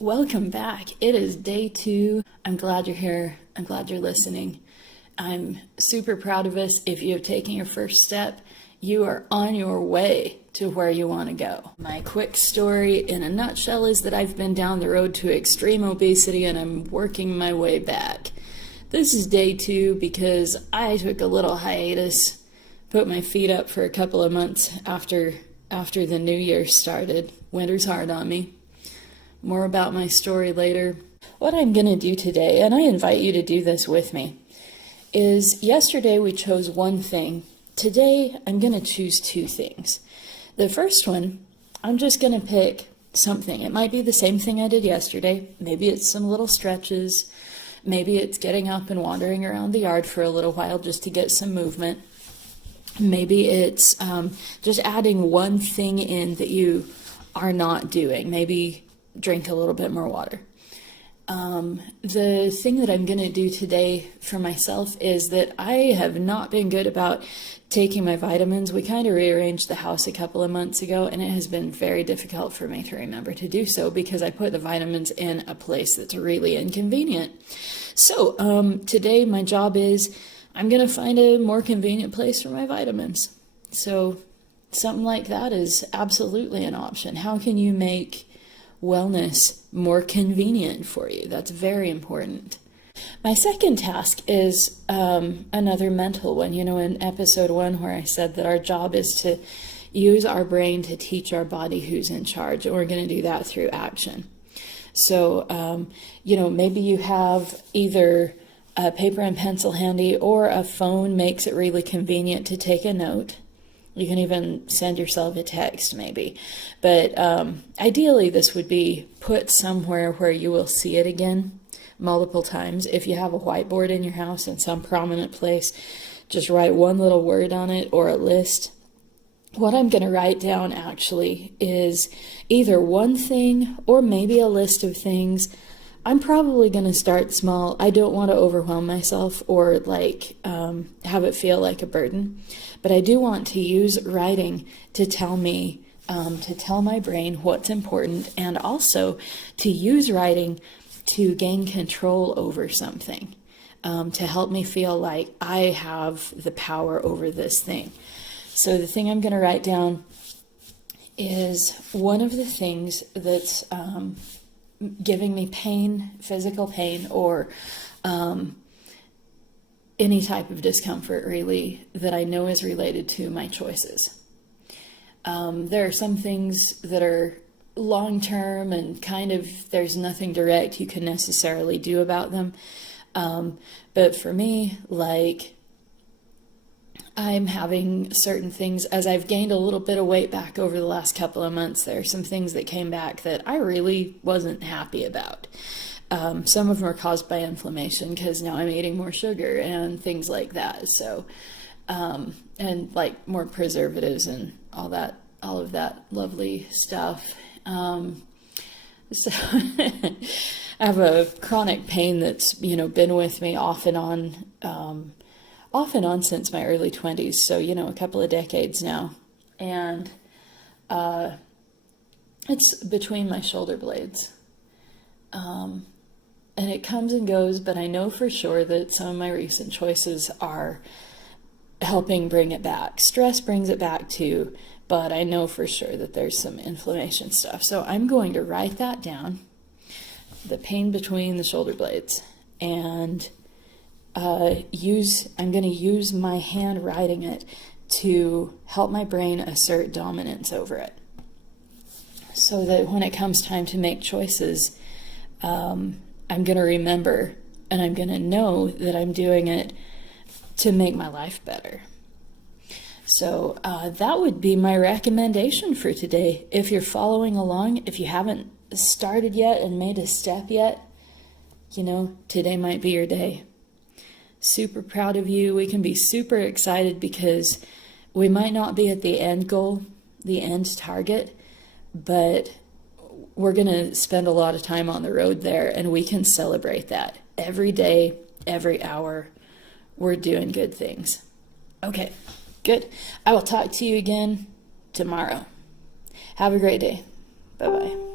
Welcome back. It is day 2. I'm glad you're here. I'm glad you're listening. I'm super proud of us. If you have taken your first step, you are on your way to where you want to go. My quick story in a nutshell is that I've been down the road to extreme obesity and I'm working my way back. This is day 2 because I took a little hiatus, put my feet up for a couple of months after the new year started. Winter's hard on me. More about my story later. What I'm going to do today, and I invite you to do this with me, is yesterday we chose one thing. Today I'm going to choose 2 things. The first one, I'm just going to pick something. It might be the same thing I did yesterday. Maybe it's some little stretches. Maybe it's getting up and wandering around the yard for a little while just to get some movement. Maybe it's just adding one thing in that you are not doing. Maybe drink a little bit more water. The thing that I'm going to do today for myself is that I have not been good about taking my vitamins. We kind of rearranged the house a couple of months ago, and it has been very difficult for me to remember to do so because I put the vitamins in a place that's really inconvenient. So today my job is I'm going to find a more convenient place for my vitamins. So something like that is absolutely an option. How can you make wellness more convenient for you? That's very important. My second task is another mental one. You know, in episode 1 where I said that our job is to use our brain to teach our body who's in charge, and we're going to do that through action. So, maybe you have either a paper and pencil handy or a phone makes it really convenient to take a note. You can even send yourself a text maybe. But ideally this would be put somewhere where you will see it again multiple times. If you have a whiteboard in your house in some prominent place, just write one little word on it or a list. What I'm going to write down actually is either one thing or maybe a list of things. I'm probably going to start small. I don't want to overwhelm myself or have it feel like a burden. But I do want to use writing to tell me, to tell my brain what's important, and also to use writing to gain control over something, to help me feel like I have the power over this thing. So the thing I'm going to write down is one of the things that's giving me pain, physical pain, or any type of discomfort really that I know is related to my choices. There are some things that are long-term and kind of there's nothing direct you can necessarily do about them. But for me, I'm having certain things, as I've gained a little bit of weight back over the last couple of months, there are some things that came back that I really wasn't happy about. Some of them are caused by inflammation because now I'm eating more sugar and things like that. So, and more preservatives and all of that lovely stuff. So I have a chronic pain that's, been with me off and on since my early 20s. So, a couple of decades now. And, it's between my shoulder blades. And it comes and goes, but I know for sure that some of my recent choices are helping bring it back. Stress brings it back too, but I know for sure that there's some inflammation stuff. So I'm going to write that down, the pain between the shoulder blades, and I'm going to use my hand writing it to help my brain assert dominance over it. So that when it comes time to make choices, I'm going to remember and I'm going to know that I'm doing it to make my life better. So that would be my recommendation for today. If you're following along, if you haven't started yet and made a step yet, today might be your day. Super proud of you. We can be super excited because we might not be at the end goal, the end target, but we're going to spend a lot of time on the road there, and we can celebrate that every day, every hour. We're doing good things. Okay, good. I will talk to you again tomorrow. Have a great day. Bye-bye.